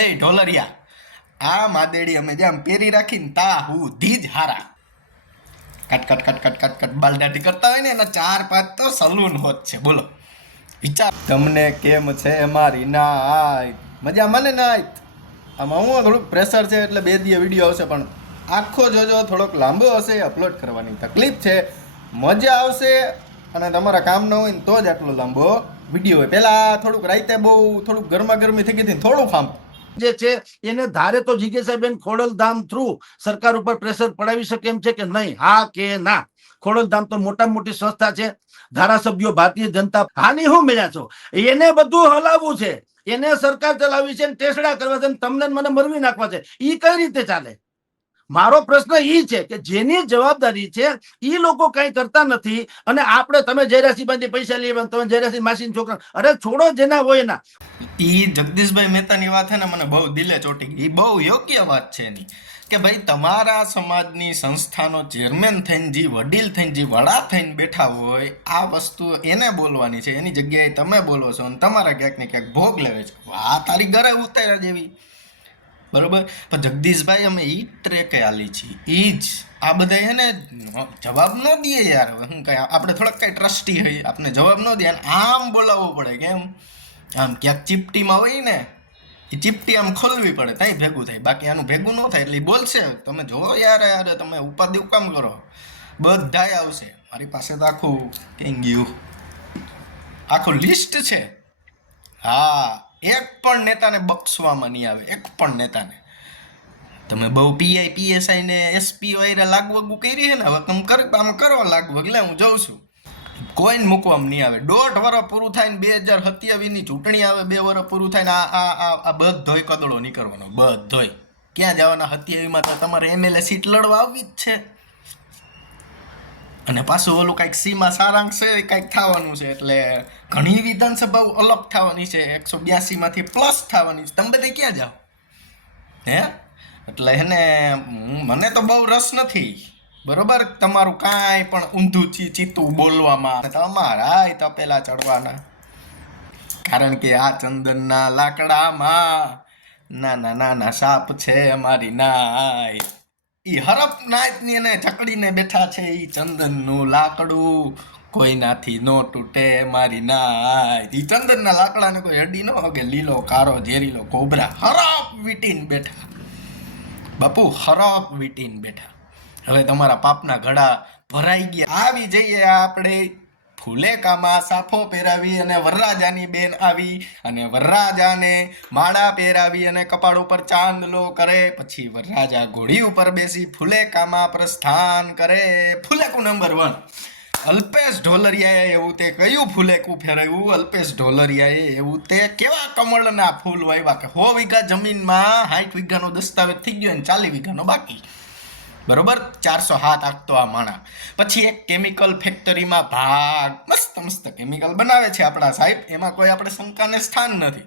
એ ઢોલરિયા, આ માદેડી અમે જેમ પેરી રાખીને તા હું ધીજ હારા. કટ કટ કટ કટ કટ કટ બાલદાટી કરતા હોય ને એના ચાર પાંચ તો સલૂન હોત છે, બોલો. વિચાર. તમને કેમ છે મારી નાઈટ? મજા મને નાઈટ? આમાં હું થોડુંક પ્રેશર છે એટલે બે દિવસ વીડિયો આવશે, પણ આખો જોજો, થોડોક લાંબો હશે અપલોડ કરવાની તકલીફ છે. મજા આવશે, અને તમારા કામ ન હોય તો જ આટલો લાંબો વીડિયો હોય. પહેલાં થોડુંક રાતે બહુ, થોડુંક ગરમા ગરમી થઈ ગઈ હતી થોડું આમ જે છે, એને ધારે તો જીજ્ઞાસાબેન ખોડલધામ થ્રુ સરકાર ઉપર પ્રેશર પડાવી શકે એમ છે કે નહીં? હા કે ના? ખોડલધામ તો મોટા મોટી સંસ્થા છે. ધારાસભ્યો, ભારતીય જનતા હાની હું મળ્યા છો? એને બધું હલાવવું છે. એને સરકાર ચલાવી છે ટેસડા કરવા છે તમને મને મરવી નાખવા છે. એ કઈ રીતે ચાલે? મારો પ્રશ્ન એ છે કે જેની જવાબદારી છે એ લોકો કઈ કરતા નથી અને આપણે તમે જયરાસિંહ પૈસા લઈએ તમે જયરાસિંહ માસી છોકરા અરે છોડો જેના હોય એના. ઈ જગદીશભાઈ મહેતાની વાત છે ને મને બહુ દિલે ચોટી ગઈ. બહુ યોગ્ય વાત છે એની. કે ભાઈ તમારા સમાજની સંસ્થાનો ચેરમેન થઈને જે વડીલ થઈને જે વડા થઈને બેઠા હોય, આ વસ્તુ એને બોલવાની છે. એની જગ્યાએ તમે બોલો છો અને તમારા ક્યાંક ને ક્યાંક ભોગ લેવે છે. આ તારી ઘરે ઉતાર્યા જેવી. બરોબર? પણ જગદીશભાઈ, અમે ઈ ટ્રેકે આલી છીએ. એ જ. આ બધા એને જવાબ ન દઈએ યાર. હું કઈ, આપણે થોડાક કઈ ટ્રસ્ટી હોય આપણે જવાબ ન દે. અને આમ બોલાવવો પડે, કેમ? આમ ક્યાંક ચીપટીમાં હોય ને, એ ચીપટી આમ ખોલવી પડે ત્યાં ભેગું થાય. બાકી આનું ભેગું ન થાય એટલે બોલશે, તમે જોવો યાર યાર, તમે ઉપાધિ કામ કરો? બધાય આવશે. મારી પાસે તો આખું કેમ ગયું? આખું લિસ્ટ છે. હા, એક પણ નેતાને બક્ષવામાં નહીં આવે, એક પણ નેતાને. તમે બહુ પીઆઈ પીએસઆઈ ને એસપી વગેરે લાગવગું કરી છે ને, હવે તમે આમ કરો લાગવગ લે હું જાઉં છું. કોઈને મૂકવામાં નહીં આવે. દોઢ વર્ષ પૂરું થાય ને બે હજાર સત્યાવીસની ચૂંટણી આવે, બે વર્ષ પૂરું થાય ને આ આ આ બધોય કદડો નીકળવાનો, બધોય. ક્યાં જવાના સત્યાવીમાં તો તમારે એમએલએ સીટ લડવા આવવી જ છે. અને પાછું ઓલું કાંઈક સીમાં સારાંશ છે કાંઈક થવાનું છે, એટલે ઘણી વિધાનસભાઓ અલગ થવાની છે, એકસો બ્યાસીમાંથી પ્લસ થવાની છે. તમે બધા ક્યાં જાઓ? હે? એટલે એને, મને તો બહુ રસ નથી. બરોબર? તમારું કાંઈ પણ ઊંધું છે ચીતું બોલવામાં તમારા તપેલા ચડવાના. કારણ કે આ ચંદનના લાકડામાં નાના નાના સાપ છે અમારી નાય. એ હરપ નાયતની એને જકડીને બેઠા છે એ ચંદનનું લાકડું. કોઈનાથી નો તૂટે મારી નાય. ઈ ચંદનના લાકડાને કોઈ હડી ન હોગે. લીલો કારો ઝેરીલો, કોબરા હરપ વીટીને બેઠા. બાપુ, હરપ વીટીને બેઠા. હવે તમારા પાપના ઘડા ભરાઈ ગયા. આવી જઈએ આપણે. ફુલેકામાં સાફો પહેરાવી અને વરરાજાની બેન આવી અને વરરાજાને માળા પહેરાવી અને કપાળ ઉપર ચાંદલો કરે. પછી વરરાજા ઘોડી ઉપર બેસી ફુલેકામાં પ્રસ્થાન કરે. ફુલેકું નંબર વન અલ્પેશ ઢોલરિયાએ એવું તે કયું ફૂલેકું ફેરવ્યું? અલ્પેશ ઢોલરિયાએ એવું તે કેવા કમળના ફૂલ વાવ્યા કે સો વીઘા જમીનમાં સાઠ વીઘાનો દસ્તાવેજ થઈ ગયો અને ચાલી વીઘાનો બાકી. બરોબર? ચારસો હાથ આખતો આ માણા. પછી એક કેમિકલ ફેક્ટરીમાં ભાગ. મસ્ત મસ્ત કેમિકલ બનાવે છે આપણા સાહેબ. એમાં કોઈ આપણે શંકાને સ્થાન નથી.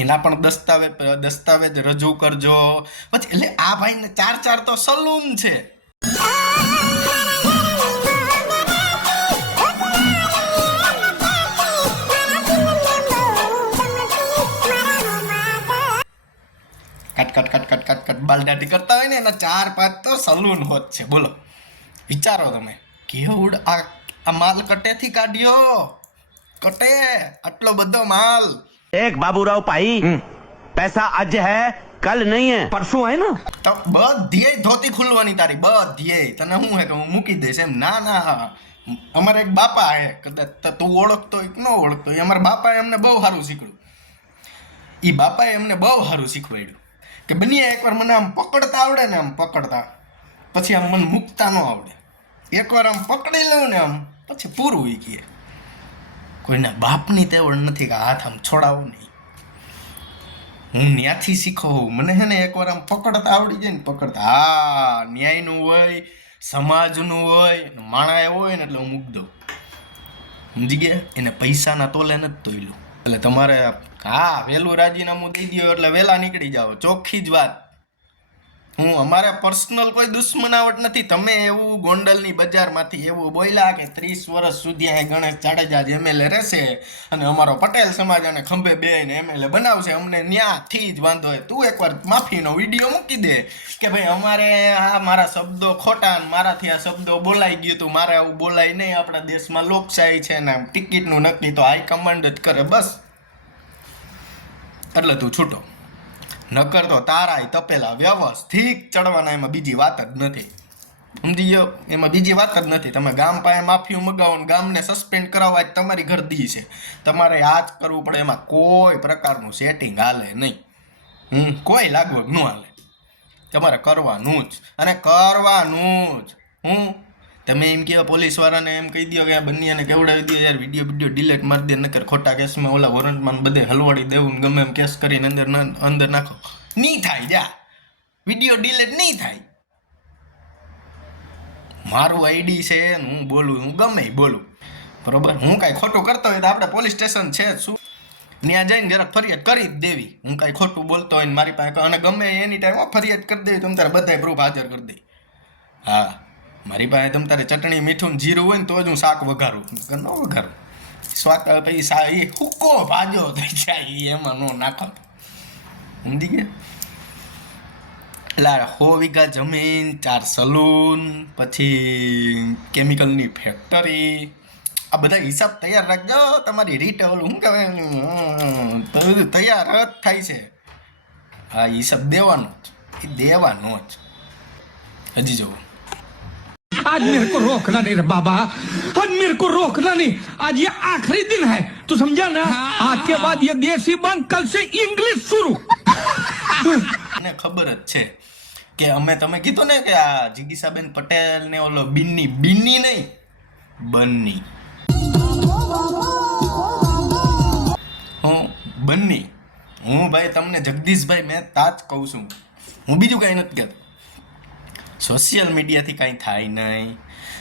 એના પણ દસ્તાવેજ દસ્તાવેજ રજૂ કરજો. પછી એટલે આ ભાઈને ચાર ચાર તો સલૂમ છે. કટ કટ કટ કટ કટ કટ. બાલદાટી કરતા હોય ને એના ચાર પાંચ તો સલૂન હોત છે. બોલો. વિચારો તમે. કેવડ આ આ માલ કટેથી કાઢ્યો? કટે. આટલો બધો માલ. એક બાબુરાવ પાઈ પૈસા આજ હે કલ નહીં હે. પરસું હે ને? તો બધીએ ધોતી ખુલવાની તારી બધીએ તને હું હે કે હું મૂકી દઈશ એમ? ના ના. અમારે એક બાપા હે. કદાચ તું ઓળખતો એક ન ઓળખતો અમારા બાપાએ એમને બહુ સારું શીખવ્યું એ બાપાએ એમને બહુ સારું શીખવાડ્યું. કે બની એકવાર મને આમ પકડતા આવડે ને આમ પકડતા. પછી આમ મને મૂકતા ન આવડે. એકવાર આમ પકડી લઉં ને આમ, પછી પૂરું ઈ કહે કોઈના બાપની તેવડ નથી કે હાથ આમ છોડાવો નહીં હું ન્યાથી શીખો મને છે ને એકવાર આમ પકડતા આવડી જાય ને, પકડતા. હા, ન્યાયનું હોય, સમાજનું હોય માણા હોય ને એટલે હું મૂક દઉં. સમજી ગયા? એને પૈસાના તોલે નથી તોયલું. એટલે તમારે હા વહેલું રાજીનામું દઈ દો એટલે વહેલા નીકળી જાઓ. ચોખ્ખી જ વાત. હું અમારે પર્સનલ કોઈ દુશ્મનાવટ નથી. તમે એવું ગોંડલની બજારમાંથી એવું બોલ્યા કે ત્રીસ વર્ષ સુધી અહીં ગણેશ જાડેજા જ એમએલએ રહેશે અને અમારો પટેલ સમાજ અને ખંભે બેને એમએલએ બનાવશે. અમને ન્યાથી જ વાંધો હોય. તું એકવાર માફીનો વીડિયો મૂકી દે કે ભાઈ અમારે આ મારા શબ્દો ખોટા મારાથી આ શબ્દો બોલાઈ ગયું તું. મારે આવું બોલાય નહીં. આપણા દેશમાં લોકશાહી છે ને ટિકિટનું નક્કી તો હાઈકમાન્ડ જ કરે. બસ. એટલે તું છૂટો. નકર તો તારાય તપેલા વ્યવસ્થિત ચડવાના એમાં બીજી વાત જ નથી. સમજી ગયો? એમાં બીજી વાત જ નથી. તમે ગામ પાસે માફિયું મગાવો ને ગામને સસ્પેન્ડ કરાવવા તમારી ગરદી છે. તમારે આ જ કરવું પડે. એમાં કોઈ પ્રકારનું સેટિંગ હાલે નહીં. હમ? કોઈ લાગવગ ન હાલે. તમારે કરવાનું જ. અને કરવાનું જ. હું તમે એમ કહેવા પોલીસવાળાને એમ કહી દો કે આ બંનેને કેવડાવી દો યાર વીડિયો વીડિયો ડિલેટ મારી દે, નકર ખોટા કેસમાં ઓલા વોરંટમાં બધે હલવાડી દેવું ગમે એમ કેસ કરીને અંદર અંદર નાખો. નહીં થાય જા. વીડિયો ડિલેટ નહીં થાય. મારું આઈડી છે હું બોલું, હું ગમે બોલું. બરોબર? હું કાંઈ ખોટું કરતો હોય તો આપણે પોલીસ સ્ટેશન છે જ શું? ત્યાં જઈને જરાક ફરિયાદ કરી જ દેવી. હું કાંઈ ખોટું બોલતો હોય ને મારી પાસે અને ગમે એની ટાઈમ ફરિયાદ કરી દેવી તમે તારે બધાય પ્રૂફ હાજર કરી દે હા. મારી પાસે તમ તારે ચટણી, મીઠું જીરું હોય ને તો જ હું શાક વઘારું. ન વઘારું. શાક પછી સા એ હુક્કો ભાજો થઈ જાય એમાં ન નાખો સમજી ગયા? એટલે સો વીઘા જમીન, ચાર સલૂન, પછી કેમિકલની ફેક્ટરી આ બધા હિસાબ તૈયાર રાખજો, તમારી રીટ ઓલું શું કહેવાય બધું તૈયાર જ થાય છે. હા હિસાબ દેવાનો જ. એ દેવાનો જ. હજી જુઓ आज मेरे को रोकना नहीं रे बाबा आज मेरे को रोकना नहीं आज ये आखिरी दिन है तू समझा ना आज के बाद ये देसी बंद कल से इंग्लिश शुरू મને ખબર જ છે કે અમે તમે કીધું ને કે આ જિગીસાબેન પટેલ ને ઓલો બિન્ની બિન્ની નહીં બન્ની હું બન્ની હું ભાઈ તમને જગદીશભાઈ મેં તાજ કહું છું હું બીજું કાંઈ નથી કહેતો સોશિયલ મીડિયાથી કાંઈ થાય નહીં.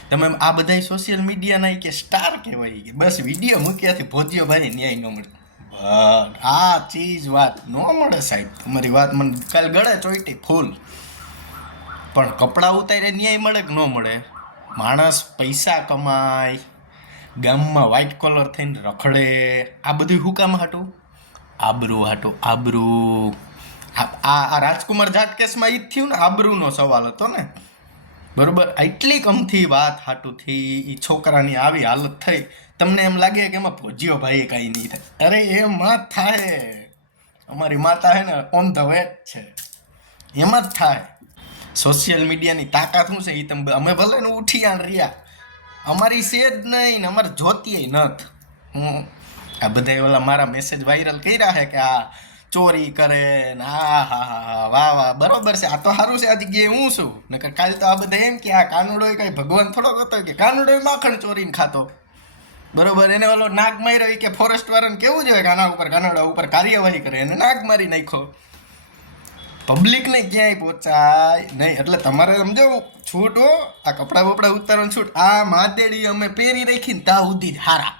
તમે આ બધા સોશિયલ મીડિયાના કે સ્ટાર કહેવાય. કે બસ વીડિયો મૂક્યાથી ભોજ્યો ભાઈ, ન્યાય ન મળે. આ ચીજ વાત ન મળે સાહેબ. તમારી વાત મને કાલ ગળે ચોઈટી ફૂલ. પણ કપડાં ઉતારે ન્યાય મળે કે ન મળે? માણસ પૈસા કમાય, ગામમાં વ્હાઈટ કોલર થઈને રખડે. આ બધું હુકામ કામ હાટું? આબરું હાટું, આબરૂ. આ આ રાજકુમાર જાટ કેસમાં એ જ થયું ને, આબરૂનો સવાલ હતો ને. બરોબર? એટલી કમથી વાત હાટુથી એ છોકરાની આવી હાલત થઈ. તમને એમ લાગે કે એમાં ભોજીઓ ભાઈ કાંઈ નહીં થાય. અરે એમાં થાય. અમારી માતા હે ને ઓન ધ વેટ છે. એમાં જ થાય. સોશિયલ મીડિયાની તાકાત શું છે? એ તમે અમે ભલે ને ઉઠી આણ રહ્યા. અમારી છે જ નહીં ને, અમારે જોતીય નથ. હું આ બધા ઓલા મારા મેસેજ વાયરલ કર્યા છે કે આ ચોરી કરે ને આ હા હા હા વાહ વાહ, બરોબર છે. આ તો સારું છે, આ જગ્યાએ હું છું. નકર કાલ તો આ બધા એમ કે આ કાનુડો કઈ ભગવાન થોડો હતો કે કાનુડો માખણ ચોરીને ખાતો બરોબર, એને ઓલો નાગ માર્યો રહી કે ફોરેસ્ટ વાળાને કેવું જોઈએ કાના ઉપર કાનુડા ઉપર કાર્યવાહી કરે, એને નાગ મારી નાખ્યો. પબ્લિકને ક્યાંય પહોંચાય નહીં. એટલે તમારે સમજો, છૂટ હો, આ કપડા બપડા ઉતારવાનું છૂટ. આ માતેડી અમે પહેરી રાખીને તા ઉધી હારા.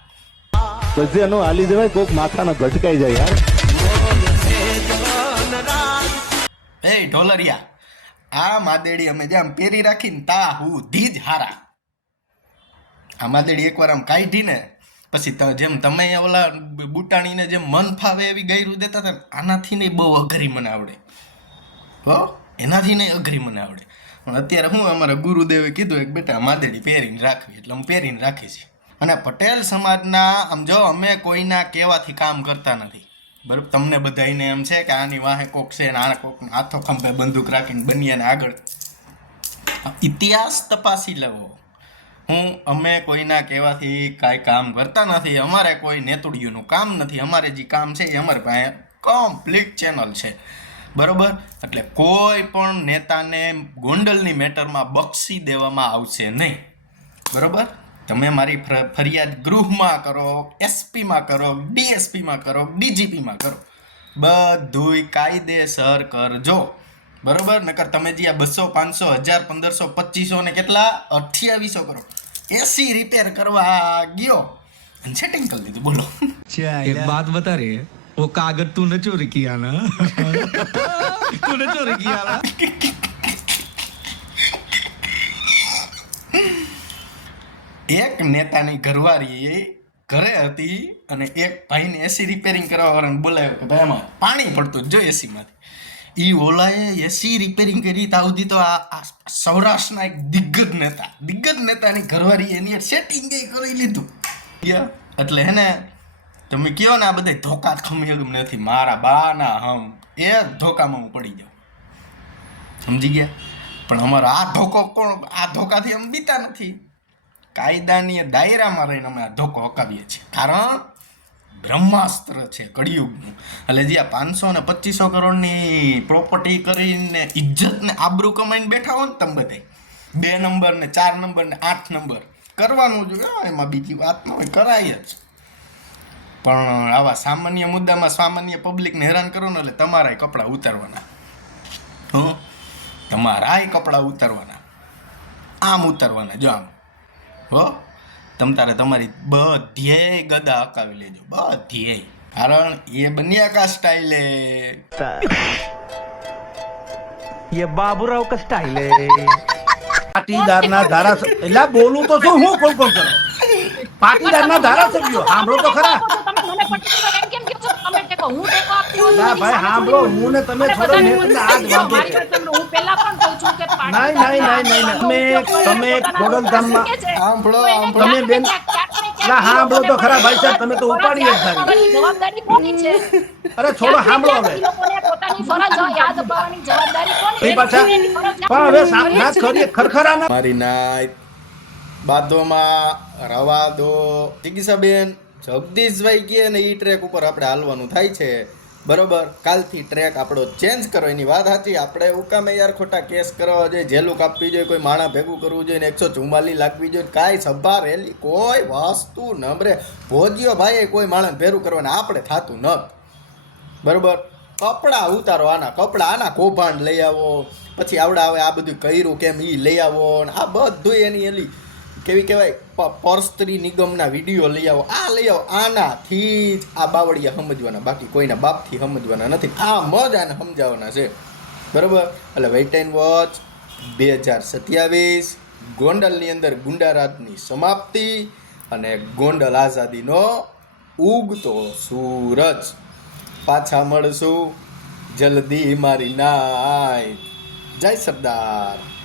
પછી એનો આલી દેવાય, કોક માથાનો ઘટકાઈ જાય યાર. એ ઢોલરિયા, આ માદેડી અમે જેમ પહેરી રાખીને તા હું ધીજ હારા. આ માદેડી એકવાર આમ કાઢી ને પછી જેમ તમે ઓલા બુટાણીને જેમ મન ફાવે એવી ગયરું દેતા હતા આનાથી નહીં બહુ અઘરી મને આવડે. હો, એનાથી નહીં અઘરી મને આવડે. પણ અત્યારે હું અમારા ગુરુદેવે કીધું, એક બેટા, માદેડી પહેરીને રાખવી, એટલે હું પહેરીને રાખી છે. અને પટેલ સમાજના, આમ જો, અમે કોઈના કહેવાથી કામ કરતા નથી. બરાબર? તમને બધાને એમ છે કે આની વાહે કોક છે ને આ કોક હાથો ખંભે બંદૂક રાખીને બનીને આગળ. ઇતિહાસ તપાસી લેવો. હું, અમે કોઈના કહેવાથી કાંઈ કામ કરતા નથી, અમારે કોઈ નેતુડીઓનું કામ નથી, અમારે જે કામ છે એ અમારી પાસે કમ્પ્લીટ ચેનલ છે. બરોબર? એટલે કોઈ પણ નેતાને ગોંડલની મેટરમાં બક્ષી દેવામાં આવશે નહીં. બરોબર? તમે મારી ફર- ફરિયાદ ગૃહમાં કરો એસપીમાં કરો ડીએસપીમાં કરો ડીજીપીમાં કરો બધુંય કાયદેસર કરજો બરોબર નકર તમે જે આ બસો પાંચસો હજાર પંદરસો પચીસો ને કેટલા અઠ્યાવીસો કરો એસી રિપેર કરવા ગયો અને સેટિંગ કરી દીધું બોલો एक बात बता रही है वो कागज तूने चोरी किया ना तूने चोरी किया ना એક નેતાની ઘરવાળી ઘરે હતી અને એક ભાઈને એસી રિપેરિંગ કરવા વાળાને બોલાવ્યો કે ભાઈ એમાં પાણી પડતું જો એસીમાંથી એ ઓલાએ એસી રિપેરિંગ કરી તા સુધી તો આ સૌરાષ્ટ્રના એક દિગ્ગજ નેતા દિગ્ગજ નેતાની ઘરવાળી એની સેટિંગ કરી લીધું. એટલે હે ને, તમે કહો ને આ બધા ધોકા ખમી એમ નથી, મારા બાના હમ, એ ધોકામાં હું પડી જાઉં. સમજી ગયા? પણ અમારો આ ધોકો કોણ આ ધોકાથી અમે બીતા નથી. કાયદાની દાયરામાં રહીને અમે આ ધોકો હકાવીએ છીએ. કારણ બ્રહ્માસ્ત્ર છે, કળિયુગનું. એટલે જે આ પાંચસો ને પચીસો કરોડની પ્રોપર્ટી કરીને ઇજ્જતને આબરૂ કમાઈને બેઠા હો ને તમે બધા બે નંબર ને ચાર નંબર ને આઠ નંબર. કરવાનું જોઈએ એમાં બીજી વાત ન હોય, કરાય જ. પણ આવા સામાન્ય મુદ્દામાં સામાન્ય પબ્લિકને હેરાન કરો ને એટલે તમારાય કપડાં ઉતારવાના. હં? તમારાય કપડાં ઉતારવાના. આમ ઉતારવાના, જો આમ. હો? તમ તારે તમારી બધીએ ગદા હકાવી લેજો બધીએ કારણ એ બન્યા કા સ્ટાઇલ એ? બાબુરાવ કા સ્ટાઇલ પાટીદારના ધારા એટલે બોલું તો શું હું કોણ કોણ કરું? પાટીદારના ધારાસભ્યો સાંભળો તો ખરા. ના ભાઈ સાંભળો હું ને તમે છોડો મેં તમને આ જ વાંધો છે કે નહીં, નહીં, નહીં, નહીં, નહીં. તમે- તમે ખોડલધામમાં- સાંભળો, સાંભળો. તમે બેન- ના, સાંભળો તો ખરા ભાઈ સાહેબ, તમે તો ઉપાડી જ ધારી. જવાબદારી કોની છે? અરે છોડો સાંભળો હવે. એ લોકોને પોતાની ફરજ યાદ અપાવવાની જવાબદારી કોની એ પાછા એની ફરજ પણ હવે સા- ના ખરખરા મારી નાય બાદોમાં રવા દો. ચિકિત્સાબેન જગદીશભાઈ કહે ને એ ટ્રેક ઉપર આપણે હાલવાનું થાય છે. બરોબર, કાલથી ટ્રેક આપણો ચેન્જ કરો, એની વાત સાચી. આપણે ઉકામે યાર ખોટા કેસ કરવા જોઈએ, જેલું કાપવી જોઈએ, કોઈ માણા ભેગું કરવું જોઈએ ને એકસો ચુમ્માલી લાગવી જોઈએ કાંઈ સભા રેલી. કોઈ વસ્તુ નમરે ભોજ્યો ભાઈએ કોઈ માણસ ભેરું કરવાને આપણે થતું ન. બરોબર? કપડાં ઉતારો આના, કપડાં આના કૌભાંડ લઈ આવો. પછી આવડા આવે આ બધું કર્યું કેમ એ લઈ આવો ને આ બધું એની એલી કેવી કહેવાય? પરસ્ત્રી નિગમના વીડિયો લઈ આવો. આ લઈ આવો. આનાથી જ આ બાવળિયા સમજવાના. બાકી કોઈના બાપથી સમજવાના નથી. આ મજ આને સમજાવવાના છે. બરાબર? એટલે એન્ડ વોચ બે હજાર સત્યાવીસ, ગોંડલની અંદર ગુંડારાજની સમાપ્તિ અને ગોંડલ આઝાદીનો ઉગતો સૂરજ. પાછા મળશું. જલ્દી મારી નાય. જય સરદાર.